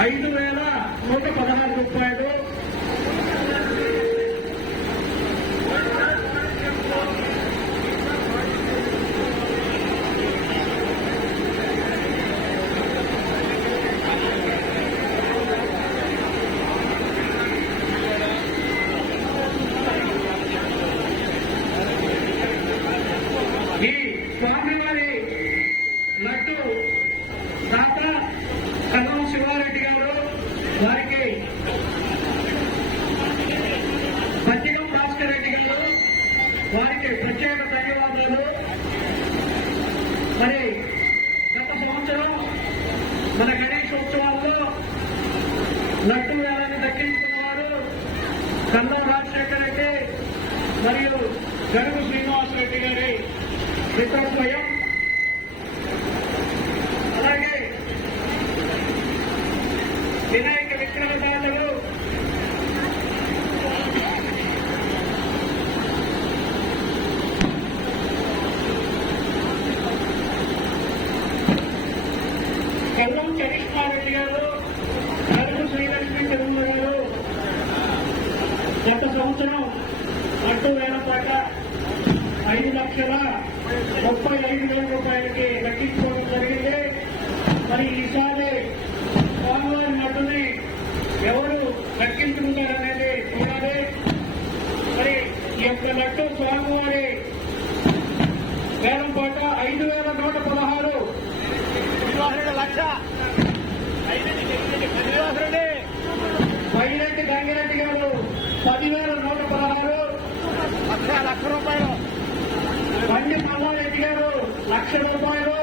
5,116 రూపాయలు. ఈ స్వామివారి లడ్డు దాత కన్నం శివారెడ్డి గారు, వారికి పచ్చిగం భాస్కర్ రెడ్డి గారు, వారికి ప్రత్యేక ధన్యవాదాలు. మరి గత సంవత్సరం మన గణేష్ ఉత్సవాల్లో లడ్డు వేలాన్ని దక్కించుకున్నవారు కన్నం రాజశేఖర్ రెడ్డి మరియు గరుగు శ్రీనివాస్ రెడ్డి గారి మిత్రద్వయం. అలాగే వినాయక విగ్రహదారులు కల్లం చరిష్మారెడ్డి గారు, గరుగు శ్రీలక్ష్మి తిరుమల గారు గత సంవత్సరం లడ్డు వేలపాట 5,35,000 రూపాయలకి దక్కించుకోవడం జరిగింది. మరి ఈసారి స్వామివారి లడ్డుని ఎవరు దక్కించుకుంటారనేది చూడాలి. మరి ఈ యొక్క లడ్డు స్వామివారి వేలంపాట 5,116. పైరెడ్డి గంగిరెడ్డి గారు 10,116. లక్ష రూపాయలు. బండి మల్లారెడ్డి గారు 1,00,000 రూపాయలు.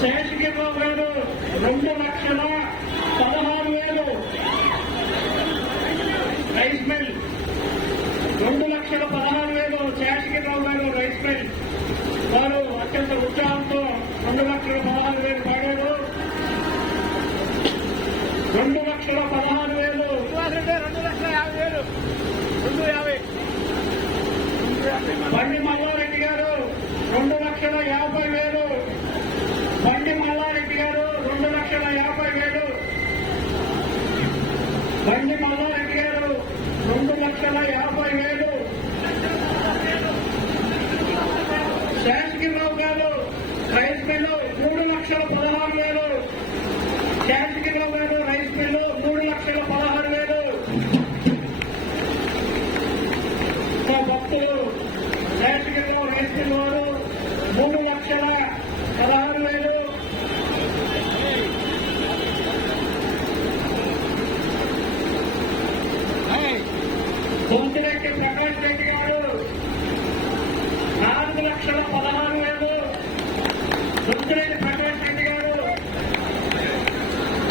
శేషగిరిరావు గారు 2,16,000. Rice mill 2,16,000. శేషగిరిరావు గారు రైస్ మిల్ వారు అత్యంత ఉత్సాహంతో 2,16,000 పాడారు. 2,16,000. 2,50,000. బండి మల్లారెడ్డి గారు 2,50,000. బండి మల్లారెడ్డి గారు 2,50,000. బండి మల్లారెడ్డి గారు 2,50,000. శేషగిరిరావు గారు రైస్ మిల్లు 3,16,000. శేషగిరిరావు గారు రైస్ మిల్లు 3,16,000. భక్తులు శేషగిరిరావు రైస్ మిల్లు వారు 3,16,000. సోమిరెడ్డి ప్రకాష్ రెడ్డి గారు 4,16,000. సోమిరెడ్డి ప్రకాష్ రెడ్డి గారు.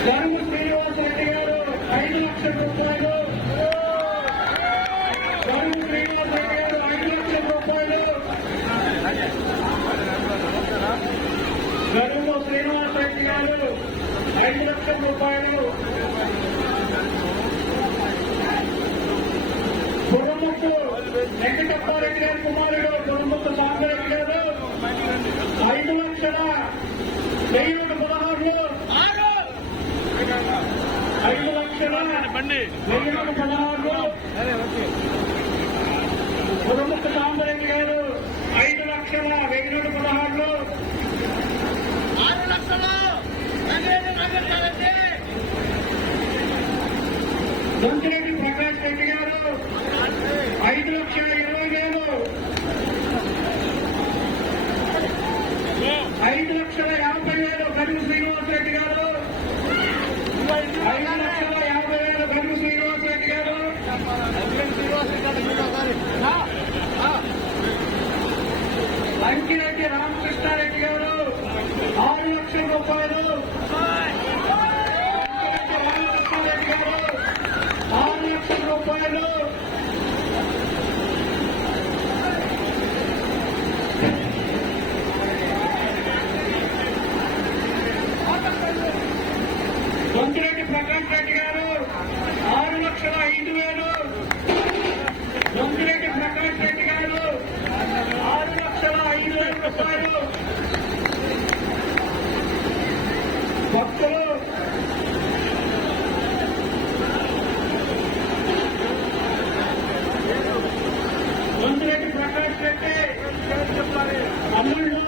గరుగు శ్రీనివాస్ రెడ్డి గారు 5,00,000 రూపాయలు. గరుగు శ్రీనివాస్ రెడ్డి గారు 5,00,000 రూపాయలు. గరుగు శ్రీనివాస్ రెడ్డి గారు 5,00,000 రూపాయలు. గురుముత్తు వెంకటప్పారెడ్డి గారి కుమారుడు గురుముత్తు సాంబరెడ్డి గారు 5,00,000. 1,116. 5,116. గురుముత్తు సాంబరెడ్డి గారు 5,00,000. 1,116. దొంతిరెడ్డి ప్రకాష్ రెడ్డి గారు 5,20,000. 5,50,000. గరుగు శ్రీనివాస్ రెడ్డి గారు 5,50,000. గరుగు శ్రీనివాస్ రెడ్డి గారు. అంకిరెడ్డి రామకృష్ణారెడ్డి గారు 6,00,000 రూపాయలు. రామకృష్ణారెడ్డి గారు 6,00,000 రూపాయలు. దొంతిరెడ్డి ప్రకాష్ రెడ్డి గారు 6,05,000. దొంతిరెడ్డి ప్రకాష్ రెడ్డి గారు మంత్రి ప్రకాష్ రెడ్డి అమలు